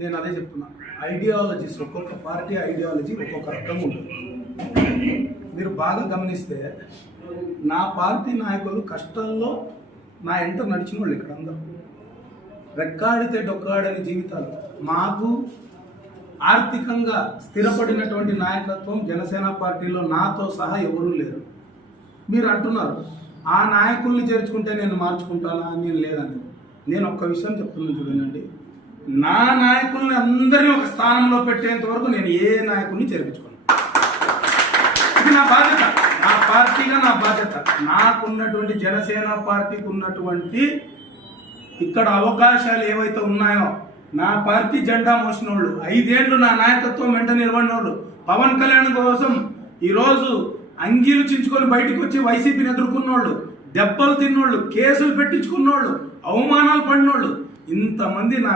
నేను అదే చెప్తున్నా, ఐడియాలజీస్ ఒక్కొక్క పార్టీ ఐడియాలజీ ఒక్కొక్క రకంగా ఉంటుంది. మీరు బాగా గమనిస్తే నా పార్టీ నాయకులు కష్టంలో నా ఎంట నడిచిన వాళ్ళు ఇక్కడ అందరూ రెక్కాడితే డొక్కాడని జీవితాలు. మాకు ఆర్థికంగా స్థిరపడినటువంటి నాయకత్వం జనసేన పార్టీలో నాతో సహా ఎవరూ లేరు. మీరు అంటున్నారు ఆ నాయకుల్ని చేర్చుకుంటే నేను మార్చుకుంటానా? నేను లేదని. నేను ఒక్క విషయం చెప్తున్నాను చూడండి, నా నాయకుల్ని అందరినీ ఒక స్థానంలో పెట్టేంత వరకు నేను ఏ నాయకుల్ని చేర్పించుకోను. ఇది నా బాధ్యత, నా పార్టీగా నా బాధ్యత. నాకున్నటువంటి జనసేన పార్టీకి ఉన్నటువంటి ఇక్కడ అవకాశాలు ఏవైతే ఉన్నాయో, నా పార్టీ జెండా మోసిన వాళ్ళు, 5 ఏళ్ళు నా నాయకత్వం వెంట నిలబడిన వాళ్ళు, పవన్ కళ్యాణ్ కోసం ఈరోజు అంగీలు చించుకొని బయటకు వచ్చి వైసీపీని ఎదుర్కొన్నోళ్ళు, దెబ్బలు తిన్నోళ్ళు, కేసులు పెట్టించుకున్నోళ్ళు, అవమానాలు పడినోళ్ళు, ఇంతమంది నా